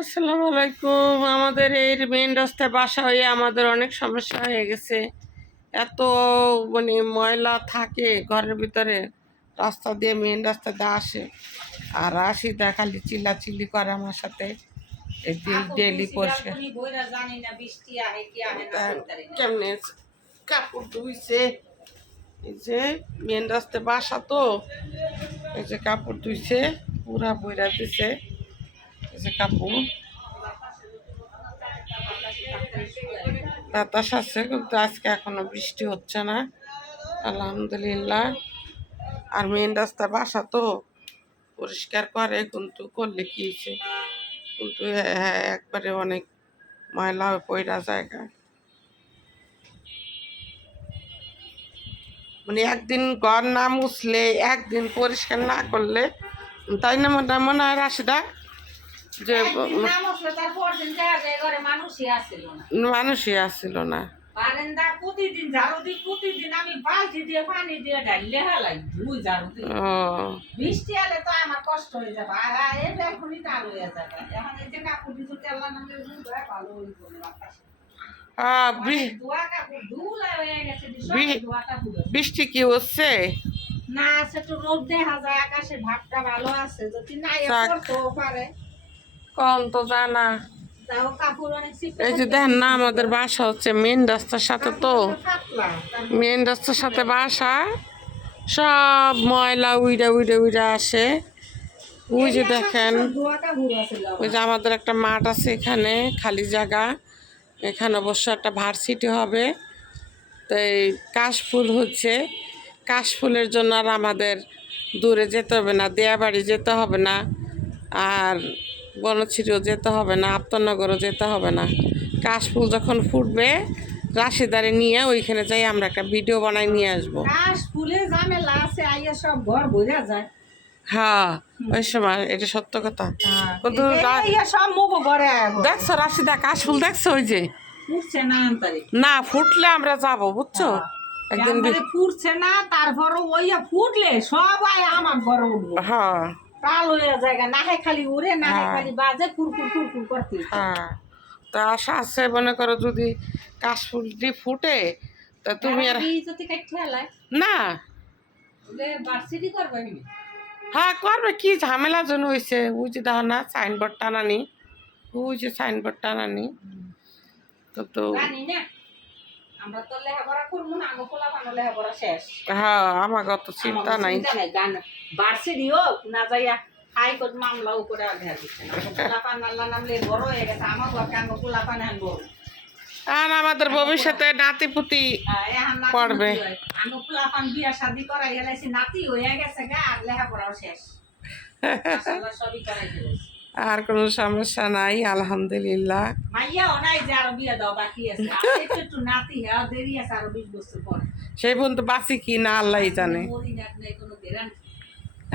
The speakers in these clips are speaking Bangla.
আসসালামু আলাইকুম। আমাদের এই মেইন রাস্তায় বাসা হয়ে আমাদের অনেক সমস্যা হয়ে গেছে। এত মানে ময়লা থাকে ঘরের ভিতরে, রাস্তা দিয়ে মেইন রাস্তা দিয়ে আসে আর আসিটা খালি চিল্লাচিল্লি করে আমার সাথে। ডেলি পরিষ্কার কেমনে কাপড় ধুইছে, এই যে মেইন রাস্তায় বাসা তো, এই যে কাপড় ধুইছে পুরা বইরা দিছে। এই যে কাপড় বাতাস আছে কিন্তু আজকে এখনো বৃষ্টি হচ্ছে না, আলহামদুলিল্লাহ। আর মেইন রাস্তা বাসা তো পরিষ্কার করে, কিন্তু করলে কি হয়েছে, কিন্তু হ্যাঁ একবারে অনেক ময়লা পয়রা জায়গা। মানে একদিন ঘর না মুছলে, একদিন পরিষ্কার না করলে, তাই না মনে হয় রাশিদা, যে মানুষই আসছিল না। প্রতিদিন ঝাড়ু দিই, প্রতিদিন আমি বালতি দিয়ে পানি দিয়ে ঢাললে হালাই ধুই ঝাড়ু দিই। বৃষ্টি এলে তো আমার কষ্ট হয়ে যাবে, আর এই বেলকনি টাল হয়ে যাবে। এখন এই যে কাপড় কিছু তেলা নামে ভালো হয়ে বৃষ্টি কি হচ্ছে না? আছে তো রোদ দেখা যায়, আকাশে ভাবটা ভালো আছে, যদি না করতেও পারে কম তো জানা। এই যে দেখেন না, আমাদের বাসা হচ্ছে মেন রাস্তার সাথে, তো মেন রাস্তার সাথে বাসা, সব ময়লা উইড়া উইড়া উইড়া আসে। ওই যে দেখেন, ওই যে আমাদের একটা মাঠ আছে এখানে, খালি জায়গা, এখানে অবশ্য একটা ভার্সিটি হবে। তো এই কাশফুল হচ্ছে, কাশফুলের জন্য আর আমাদের দূরে যেতে হবে না, দেয়াবাড়ি যেতে হবে না, আর বনছিড়িও যেতে হবে না, আফতারনগরও যেতে হবে না। কাশফুল যখন ফুটবে রাশিদারে নিয়ে ওইখানে যাই আমরা একটা ভিডিও বানাই নিয়ে আসবো। কাশফুলে ঝামেলা আছে, আইয়া সব ঘর ভরে যায়। হ্যাঁ ওই সময়, এটা সত্য কথা। কিন্তু দেখছো রাশিদা, কাশফুল দেখছো ওই যে না ফুটলে আমরা যাব, বুঝছো? একদিন ফুটছে না, তারপর ওই ফুটলে সবাই আমার ঘরে উঠবো। হ্যাঁ কাল হয়ে যায়, না হয় খালি উড়ে, না হয় খালি বাজে ফুরফুর ফুরফুর করতে। হ্যাঁ, তা আশা আছে মনে করো যদি কাশফুলটি ফুটে, তা তুমি আর না হ্যাঁ করবে, কি ঝামেলা জন্য হয়েছে। ওই যে দেখো না সাইনবোর্ড টানানি, ওই যে সাইনবোর্ড টানানি, তো হ্যাঁ আমাকে অত চিন্তা নাই। মামলাও করে বড় হয়ে গেছে আমার আর আমাদের ভবিষ্যতে নাতি পুতি পড়বে। বিয়া শাদি করাই গেলাইছি, নাতি হয়ে গেছে গা, আর লেখাপড়াও শেষ, সবই করাই ফেলেছি। আর কোনো সমস্যা নাই আলহামদুলিল্লাহ। মাইয়াও নাই যে আরো বিয়া দাও বাকি আছে, একটু নাতি হ্যাঁ দেরি আছে, আরো 20 বছর পরে সেই পর্যন্ত বাঁচি কি না আল্লাহই জানে।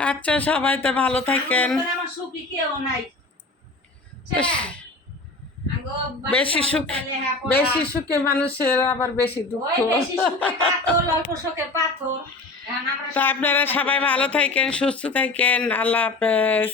আচ্ছা সবাই তো ভালো থাকেন। আমার সুখী কেউ নাই, বেশি সুখে মানুষের আবার বেশি দুঃখ। তো আপনারা সবাই ভালো থাকেন, সুস্থ থাকেন, আল্লাহ হাফেজ।